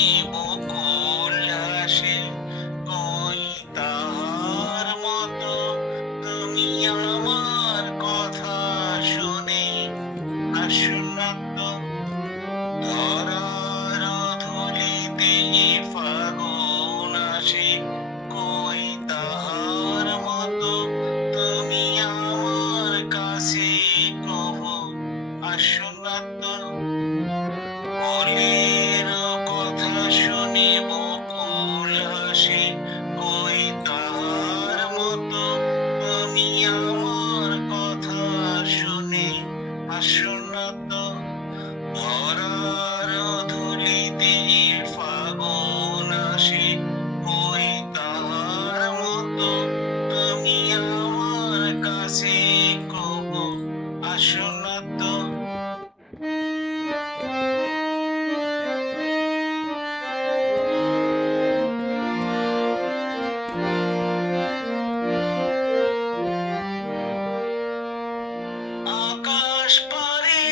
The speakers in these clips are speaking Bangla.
শুনি বকুল হাসে, কই তাহার মতো তুমি আমার কথা শুনে হাসো না তো। ধরার ধুলিতে ফাগুন আসে, কই তাহার মতো তুমি আমার কাছে কভু আসো না তো। ফুলের কথা শুনে বকুল হাসে, কই তাহার মতো তুমি আমার কথা শুনে হাসো না তো। ধরার ধুলিতে ফাগুন আসে, কই তাহার মতো তুমি আমার কাছে কভু আসো না তো। আকাশ পারে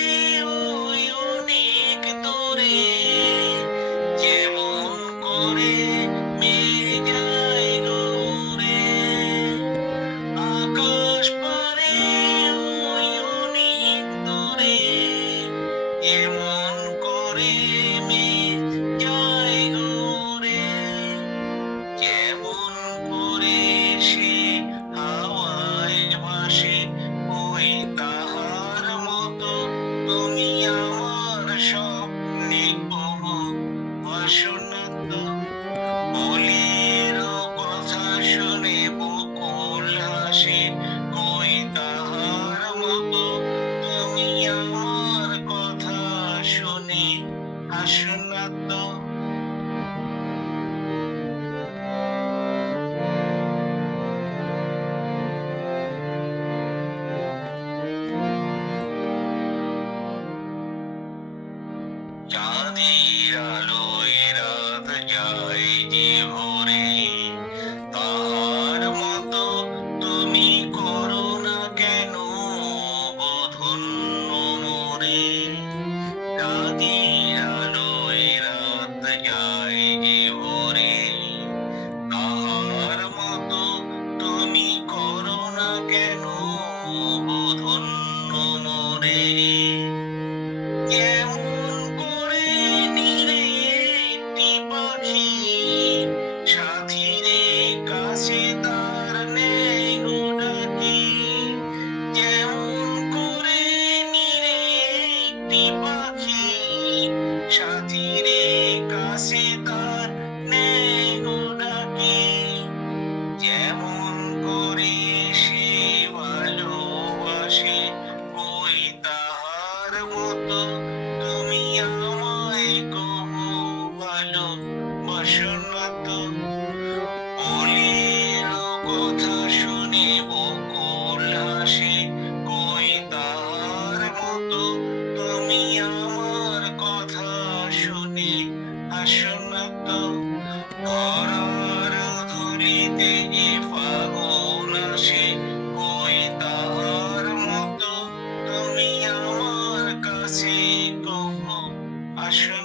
ওই অনেক দূরে, যেমন করে মেঘ যায় ঘুরে। আকাশ পারে ওই অনেক দূরে, যেমন করে মেঘ যায় ঘুরে। কেমন করে সে হাওয়ায় ভাসে, ওই তাহার মতো তুমি আমার স্বপ্নে কভু ভাসো না তো। ফুলের কথা শুনে বকুল হাসে, কই তাহার মতো তুমি আমার কথা শুনে হাসো না তো। চাঁদের আলোয় রাত যায় যে ভোরে, তাহার মতো তুমি করো না কেন গো ধন্য মোরে। চাঁদের আলোয় রাত যায় যে ভোরে, তাহার মতো তুমি করো না কেন গো ধন্য মোরে। কেমন করে নিরে একটি পাখি, সাথীরে কাছে তার নেই গো ডাকি। কেমন করে নিরে একটি পাখি, সাথীরে কাছে তার নেই গো ডাকি। যেমন করে সে ভালোবাসে, কই তাহার মতো তুমি আমায় কভু ভালোবাসো না তো। ফুলের কথা শুনে বকুল হাসে, কই তাহার মতো তুমি আমার কথা শুনে হাসো না তো। ধরার ধুলিতে ফাগুন আসে, কই তাহার মতো তুমি আমার কাছে কভু আসো